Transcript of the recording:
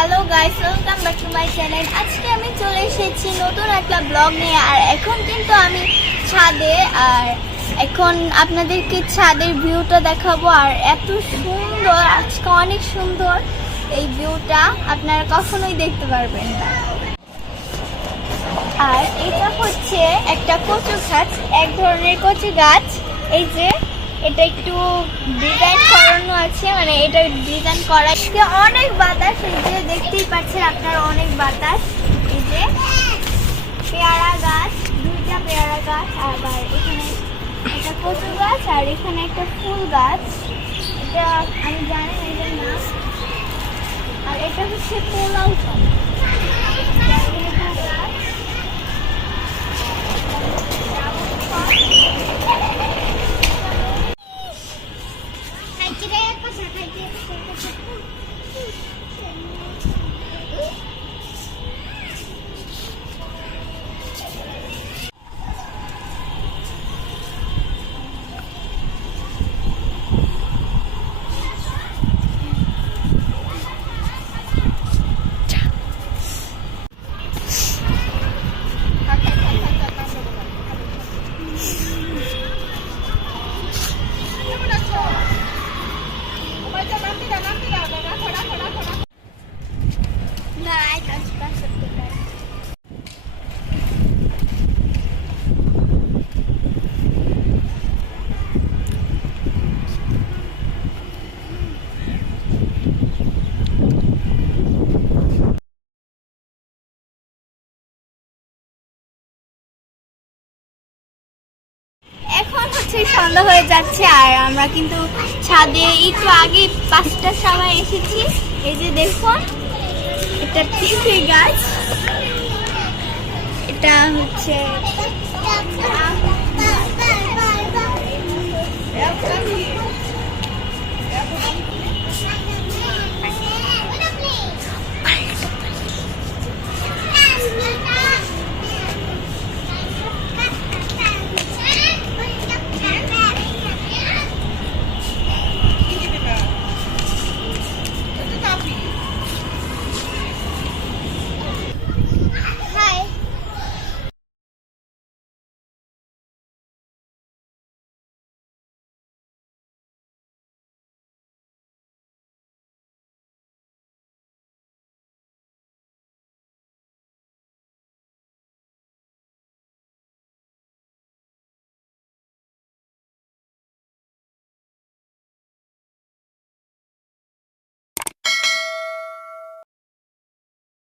Hello guys welcome back to my channel আজকে আমি চলে এসেছি নতুন একটা ব্লগ নিয়ে, আর এখন কিন্তু আমি ছাদে, আর এখন আপনাদেরকে ছাদের ভিউটা দেখাবো, আর এত সুন্দর, আজকে অনেক সুন্দর এই ভিউটা আপনারা কখনোই দেখতে পারবেন না। আর এটা হচ্ছে একটা কচু গাছ, এক ধরনের কচু গাছ। এই যে এটা একটু ডিজাইন করানো আছে মানে এটা ডিজাইন করা অনেক বাতাস, এই যে দেখতেই পাচ্ছেন আপনারা অনেক বাতাস। এই যে পেয়ারা গাছ, দুইটা পেয়ারা গাছ, আবার এখানে একটা কচু গাছ আর এখানে একটা ফুল গাছ। এটা আমি জানি না এটার আর এটা হচ্ছে পোলাও গাছ হচ্ছে সন্ধ্যা হয়ে যাচ্ছে, আর আমরা কিন্তু ছাদে একটু আগে পাঁচটার সময় এসেছি। এই যে দেখুন এটা পেঁপে গাছ। এটা হচ্ছে